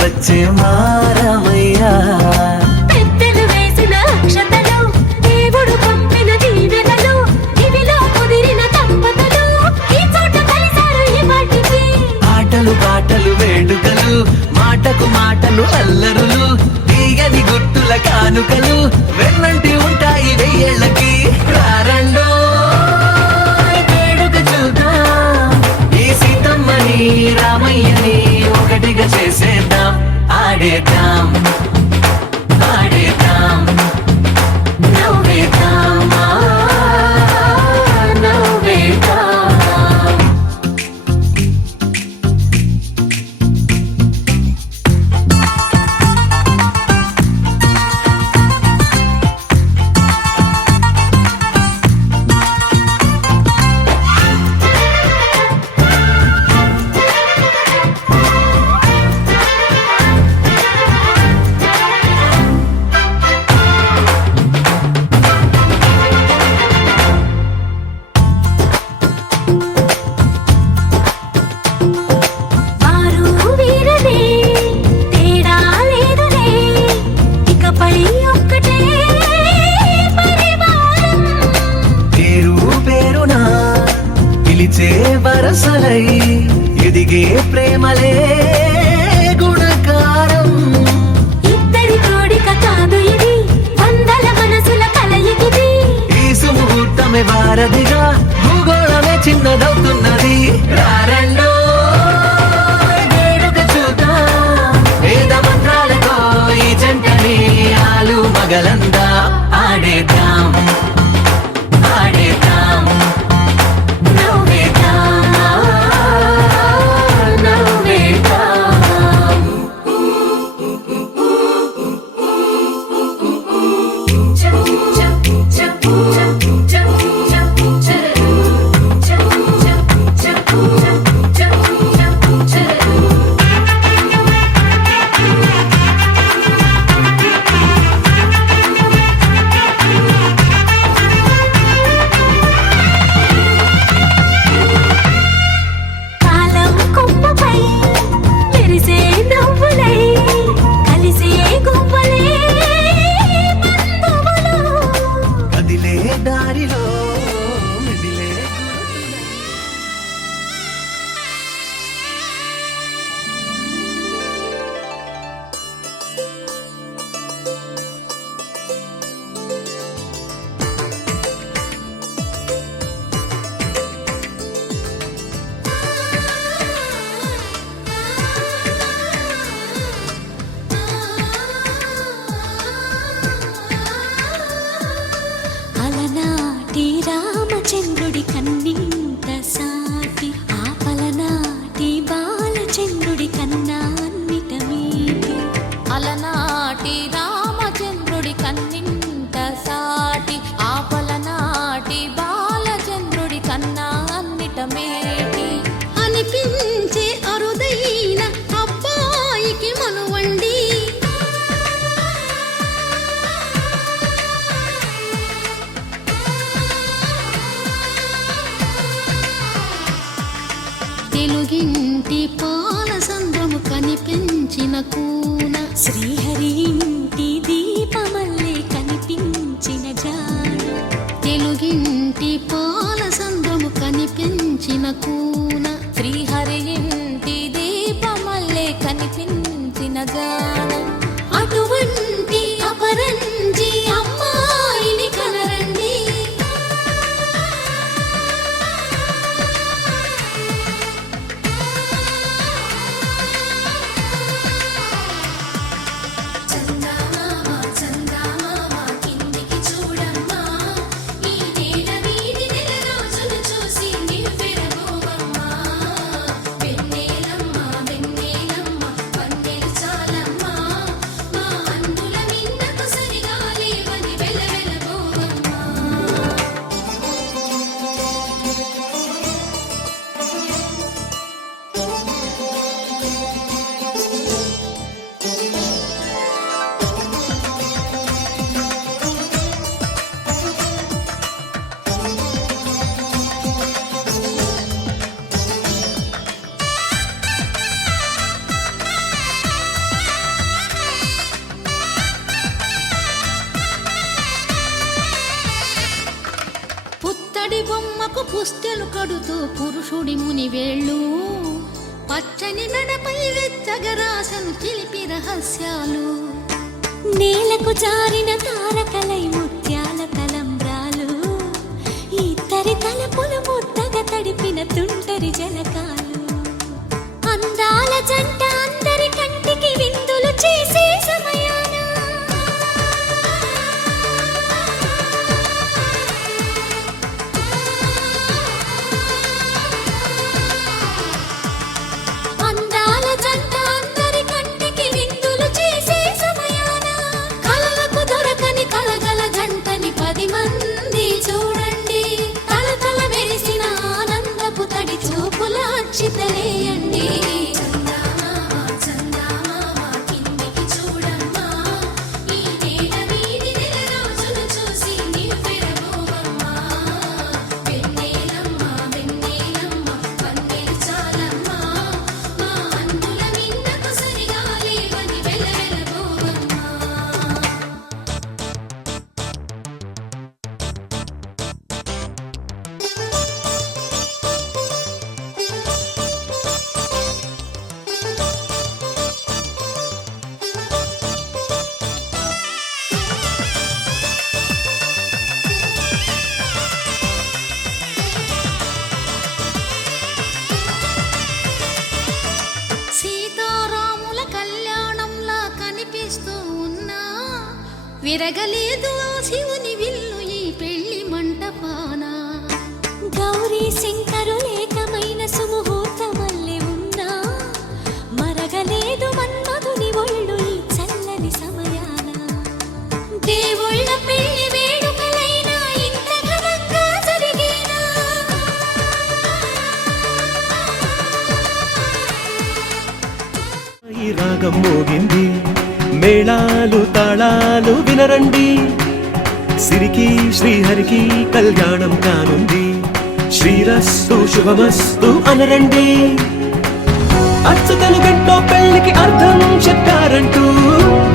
వచ్చే మారమయ్యా. పెద్దలు వేసిన అక్షతలు, దేవుడు పంపిన దీవెనలు, ఇవిలో కుదిరిన దంపతులు ఈ చోట కలిసారు ఈ పాటికి. ఆటలు పాటలు వేడుకలు, మాటకు మాటలు అల్లరులు, తీయని గుర్తుల కానుకలు వెన్నంటి ఉంటాయి వెయ్యేళ్ళకి. రారండో వేడుక చూద్దాం, ఈ సీతమ్మని రామయ్యని ఒకటిగా చేసేద్దాం. ఆడేద్దాం ఆడేద్దాం నవ్వేద్దాం నవ్వేద్దాం. వారు వీరనే తేడా లేదులే, ఇకపై ఒక్కటే పరివారం. పేరు పేరునా పిలిచే వరసలై ఎదిగే ప్రేమలే గుణకారం. ఇద్దరి కోడిక కాదు ఇది, వందల మనసుల కలయికిది. ఈ సుముహూర్తమే వారధిగా, భూగోళమే చిన్నదవుతున్నది. రారండో వేడుక చూద్దాం, వేద మంత్రాలతో ఈ జంటని ఆలు మగలందా. ఆడేద్దాం ఆడేద్దాం నవ్వేద్దాం నవ్వేద్దాం. కాలం కొమ్మపై మెరిసే నవ్వులై, కలిసే గువ్వలే బంధువులు. కదిలే దారిలో మిదిలే గుర్తులై. అలనాటి రామచంద్రుడి కన్నింత సాటి, ఆపలనాటి బాలచంద్రుడి కన్నా అన్నిట మీటి. అలనాటి రామచంద్రుడి కన్నింత సాటి, ఆపలనాటి బాలచంద్రుడి కన్నా అన్నిట మేటి. అనిపించే అరుదైన అబ్బాయికి మనువండి, తెలుగింటి పాలసంద్రము కనిపించిన కూన, శ్రీహరి ఇంటి దీపమల్లే కనిపించిన జాన. తెలుగింటి పాలసంద్రము కనిపించిన కూన, శ్రీహరి ఇంటి దీపమల్లే కనిపించిన జాన. అటువంటి అపరంజి అమ్మాయిని కనరండి. చందమామ చందమామ కిందికి చూడమ్మా, ఈ నేల వీడి నెల రోజులు చూసి నివ్వెరబోవమ్మా. వెన్నెలమ్మ వెన్నెలమ్మ వన్నెలు చాలమ్మా, మా అన్నుల మిన్నకు సరి కొమ్మకు పుస్తెలు కడుతూ పురుషుడి ముని వేళ్ళు పచ్చని మెడపై వెచ్చగరాసను చిలిపి రహస్యాలు నేలకు జారిన తారకలై ముత్యాల తలంబ్రాలు ఇద్దరి తలపులు ముద్దగా తడిపిన తుంటరి జలకాలు అందాల జంట అందరి కంటికి విందులు చేసే సమయాన అందాల జంట అందరి కంటికి విందులు చేసే సమయాన కలలకు దొరకని కలగల జంటని 10 మంది చూడండి తలతల మెరిసిన ఆనందపు తడి చూపుల అచ్చితలేయండి చందమామ చందమామ కిందికి చూడమ్మా ఈ నేల వీధి నెల రోజులు చూసి నివ్వెరబోవమ్మా వెన్నెలమ్మ వెన్నెలమ్మ వన్నెలు చాలమ్మా మా అందుల మిన్నకు సరిగా లేవని వెలవెలబోవమ్మా సీతారాముల కళ్యాణంలా కనిపిస్తూ ఉన్నా విరగలేదు ఆ శివుని విల్లు ఈ పెళ్లి మంటపాన గౌరీ శంకరులేకమైన సుముహూర్తమల్లె ఉన్నా మరగలేదు మన్మధుని ఒళ్ళు ఈ చల్లని సమయాన దేవుళ్ళ పెళ్లి వేడుకలైనా ఇంత ఘనంగా జరిగేనా ఈ రాగం మోగింది మేళాలు తాళాలు వినరండి సిరికి శ్రీహరికి కళ్యాణం కానుంది శ్రీరస్తు శుభమస్తు అనరండి అచ్చతలు గంటో పెళ్లికి అర్థం చెప్పారంటూ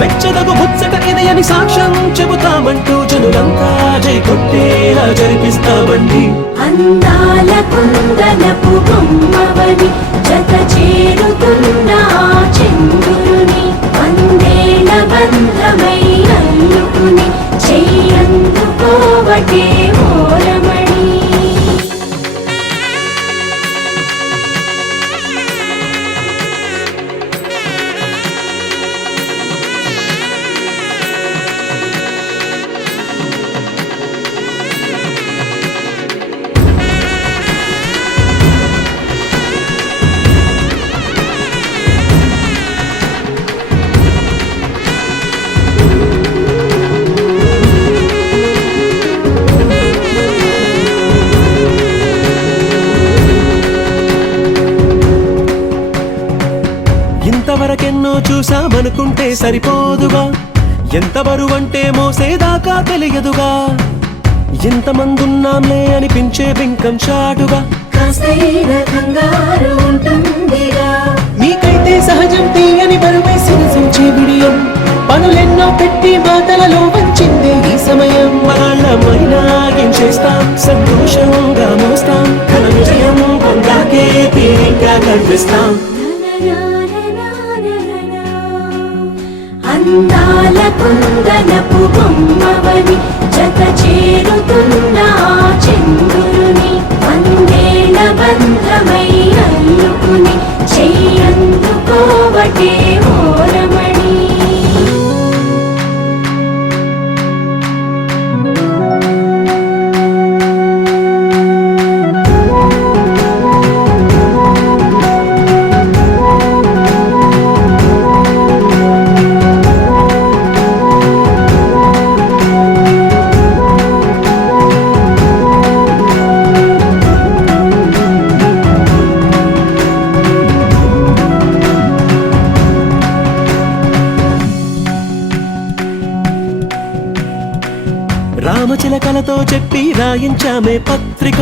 మెచ్చదగు ముచ్చట ఇది అని సాక్ష్యం చెబుతామంటూ జనులంతా జై కొట్టేలా జరిపిస్తామండి అందాల కుందనపు బొమ్మవని జత చేరుతున్న ఆ చంద్రుని వందేల బంధమై అల్లుకుని చెయ్యందుకోవటే ఓరమణి ఇంతవరకెన్నో చూసామనుకుంటే సరిపోదుగా ఎంత బరువంటే మోసేదాకా తెలియదుగా ఎంతమందున్నాంలే అనిపించే బింకం చాటుగా కాస్తైన కంగారు ఉంటుందిగా మీకైతే సహజం తీయని బరువేసిన సంచే విడియం పనులెన్నో పెట్టి మాటలలో వంచిందే ఈ సమయం మనాళ్ళమైనా ఏం చేస్తాం సంతోషంగా మోస్తాం ఘన విజయం పొందాకే తీరిగ్గా కనిపిస్తాం అందాల కుందనపు బొమ్మవని జత చేరుతున్న ఆ చంద్రుని వందేల బంధమై అల్లుకుని చెయ్యందుకోవటే ఓరమణి రామచిలకలతో చెప్పి రాయించామే పత్రిక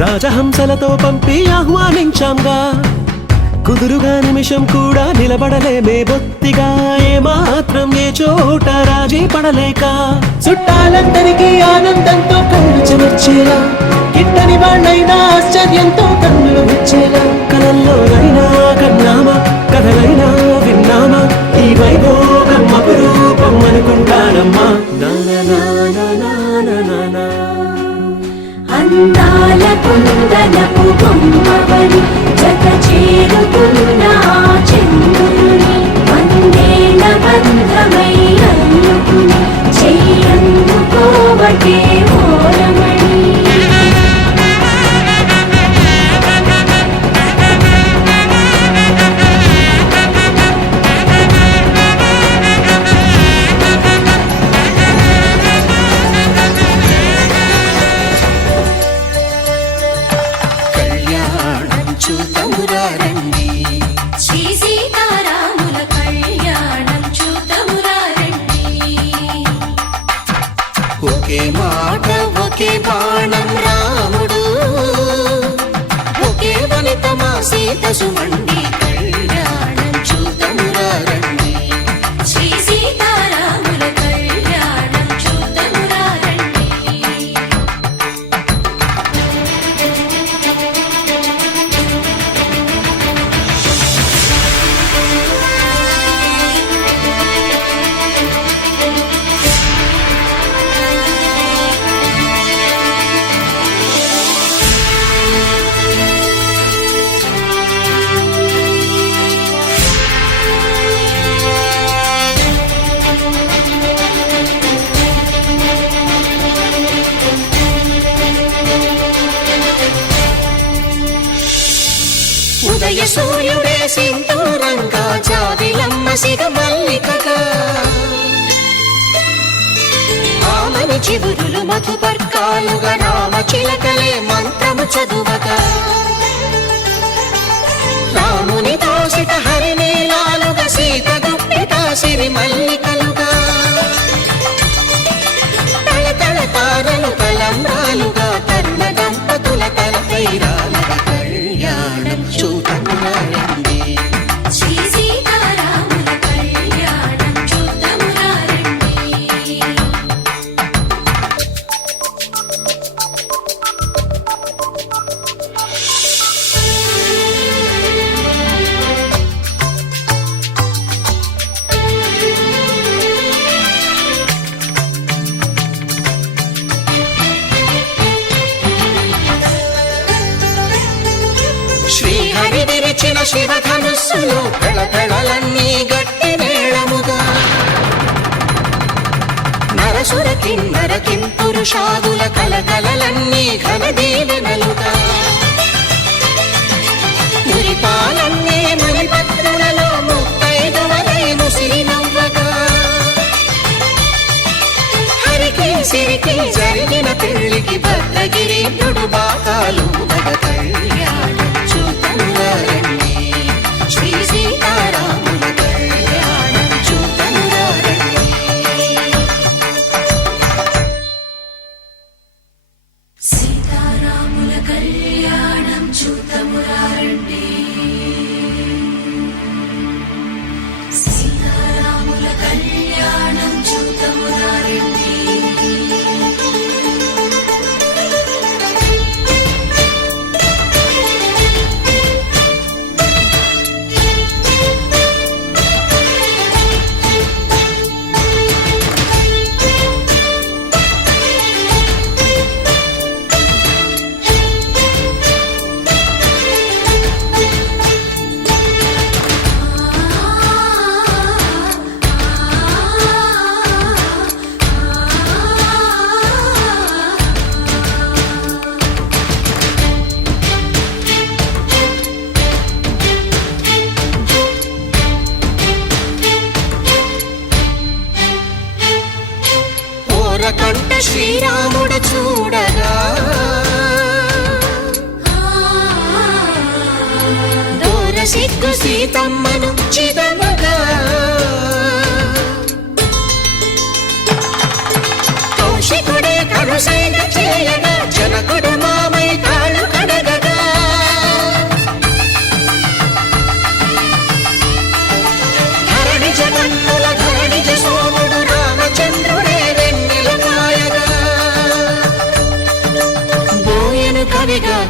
రాజహంసలతో పంపి ఆహ్వానించాంగా కుదురుగా నిమిషం కూడా నిలబడలేమే బొత్తిగా ఏమాత్రం ఏ చోట రాజీ పడలేక చుట్టాలందరికీ ఆనందంతో కళ్ళు చెమర్చేలా పుట్టని వాళ్ళైనా ఆశ్చర్యంతో కన్నులు విచ్చేలా కలల్లోనైనా కన్నామా కథలైనా విన్నామా ఈ వైభోగం అపురూపం అనుకుంటానమ్మా నా అందాల కుందనపు బొమ్మవని జత చేరుతున్న ఆ చంద్రుని వందేళ్ల బంధమై అల్లుకుని చెయ్యందుకోవటే ఓరమణి శ్రీ సీతారాముల కళ్యాణం చూతమురా రండి ఒకే మాట ఒకే బాణం రాముడు ఒకే వనిత మా సీత సుమండి కళ్యాణం చూతమురా రండి శ్రీ సీతారాముల కళ్యాణం చూతమురా రండి ఉదయ సూర్యుడే సింధూరంగా జాబిలమ్మ సిగ మల్లికగా ఆమని చివురులు మధుపర్కాలుగా రామ చిలకలే మంత్రము చదువగా రాముని దోసిట హరినీలాలుగా సీత గుప్పిట సిరి మల్లికలుగా తళతళ తారలు తలంబ్రాలుగా తరుణ దంపతుల తలపై రాలగా కళ్యాణం చూతమురా రండి శ్రీ సీతారాముల కళ్యాణం చూతమురా రండి శ్రీహరి విరిచిన శివధనుస్సులు పెళపెళలన్నీ గట్టి మేళముగా నరసుర కిన్నర కింపురుషాదుల కలకలలన్నీ ఘన దీవెనలుగా మురిపాలన్నీ మణిపత్రులలో ముత్తైదువలై ముసిరి నవ్వగా హరికి సిరికి జరిగిన పెళ్లికి భద్రగిరీంద్రుడు బాకాలు మగ కళ్యాణం చూతమురా రండి శ్రీ సీతారాముల కళ్యాణం చూతమురా రండి సీతారాముల కళ్యాణం చూతమురా రండి సీతారాముల కళ్యాణం చూతమురా రండి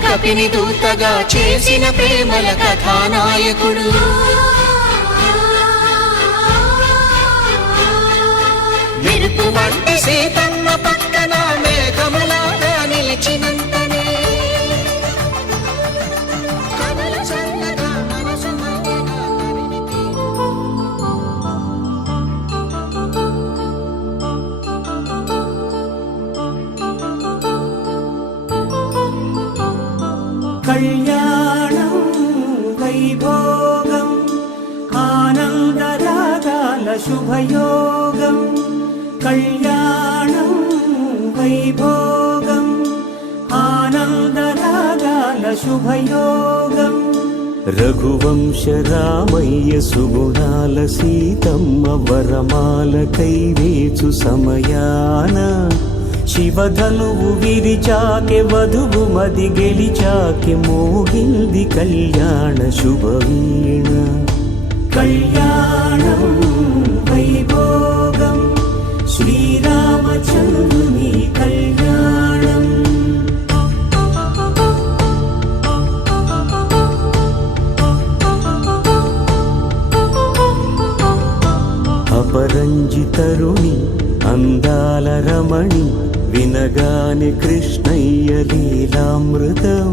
కపిని దూతగా చేసిన ప్రేమల కథానాయకుడు. మెరుపు వంటి సీతమ్మ పక్కన మేఘములాగా నిలిచినంతనే కనుల చల్లగా మనసు హాయిగా తరిమితే. కళ్యాణం వైభోగం ఆనందరాగాల శుభయోగం. కళ్యాణం వైభోగం ఆనందరాగాల శుభయోగం. రఘువంశ రామయ్య సుగుణాల సీతమ్మ వరమాల కైవేచు సమయాన శివధనువు విరిచాకె వధువు మది గెలిచాకె మోగింది కళ్యాణ శుభవీణ. కళ్యాణం వైభోగం శ్రీరామచంద్రుని కళ్యాణం. అపరంజితరుణి అందాల రమణి వినగానే కృష్ణయ్య లీలామృతం.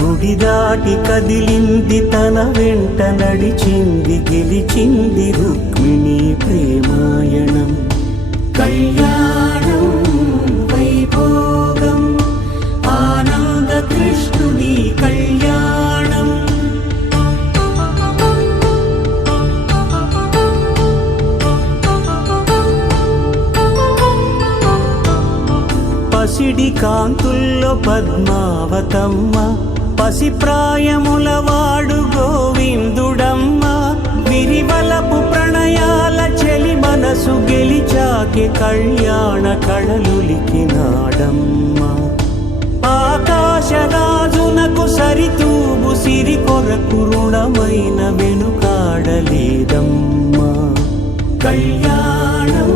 గుడి దాటి కదిలింది తన వెంట నడిచింది గెలిచింది రుక్మిణి ప్రేమాయణం. కళ్యాణం వైభోగం ఆనంద కృష్ణుని కళ్యాణం. పసిడి కాంతుల్లో పద్మావతమ్మ పసి ప్రాయముల వాడు గోవిందుడమ్మ. విరివలపు ప్రణయాల చెలి మనసు గెలిచాకె కళ్యాణ కళలులికినాడమ్మ. ఆకాశరాజునకు సరితూగు సిరి కొరకు రుణమైన వెనుకాడలేదమ్మ. కళ్యాణం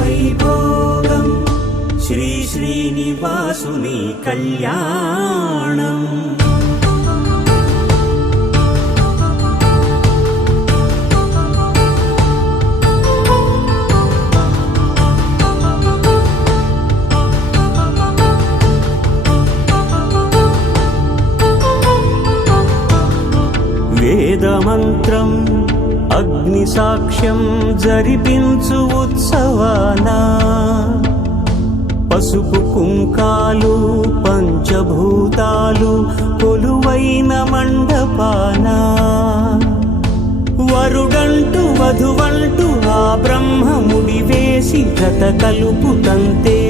వైభోగం శ్రీ శ్రీనివాసుని కళ్యాణం. వేదమంత్రం అగ్ని సాక్ష్యం జరిపించు ఉత్సవానా. పసుపు కుంకాలు పంచభూతాలు కొలువైన మండపాన. వరుడంటూ వధువంటూ ఆ బ్రహ్మముడి వేసి గత కలుపు తంతే